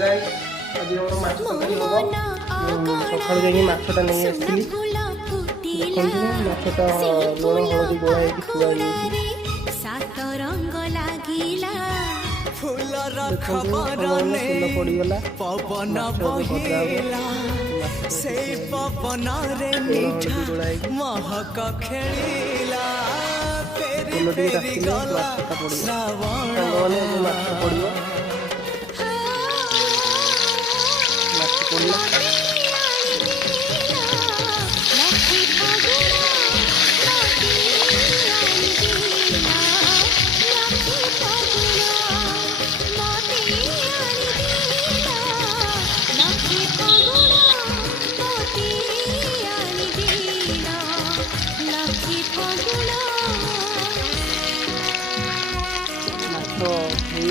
Guys आज हम माछ तरकारी हम सकाळ जाई माछटा नहीं आसली देखंतु माछटा लूण हळदी गोळा ହେଇକି थुआ ହେଇଛି सात रंग लागिला फूलर खबरने पवन बहिला से पवन रे मीठा महक खेलिला फेरी फेरी गला श्रावण माछ पड़ियो माछ पड़ियो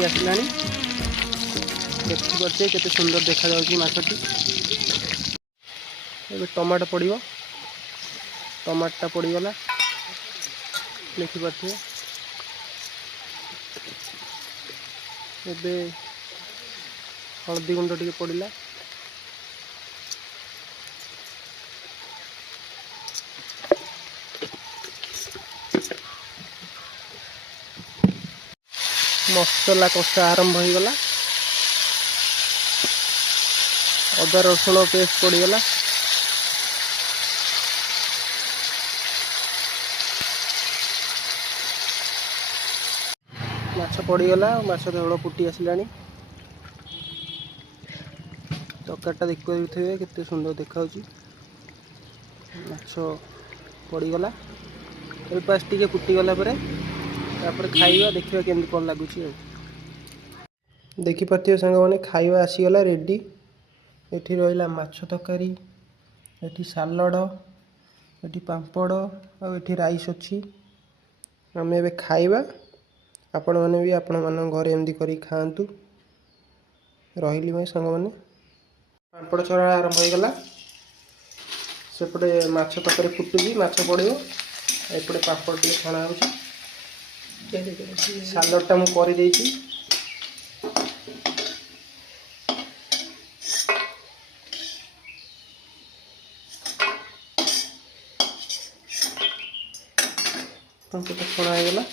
आसला देखिए केते सुंदर देखा जाउची माछटी ए टमाटो पड़ियो टमाटा पड़ीगला देखि पाथे एबे हल्दी गुंड टिके पड़िला मसला कषा आरंभ हो गला अदा रसुण पेस्ट पड़ीगला माछ पड़ीगला माछ झोल फुटी आसला तरकारीटा देखिए केते सुंदर देखा माछ पड़ीगला पास टे फुटीगला खाइबा देखिए केमती कौन लगुच देखिपे सांग मैंने खाइबा आसीगला रेडी एठी रहिला माछ तरकारी एठी सालड एठी पांपड़ आ एठी राइस अच्छी आम ए खाइबा आपण मैंने भी आपण मान घर एमती कर खातु रही भाई सांग मैंने पांपड़ छड़ा आरंभ हो गला सेपटे माछ तरकारी फुटुची माछ पड़ो एपटे पांपड़ टे छणा हो सालडटा मु कर देइछि छणा हो गला।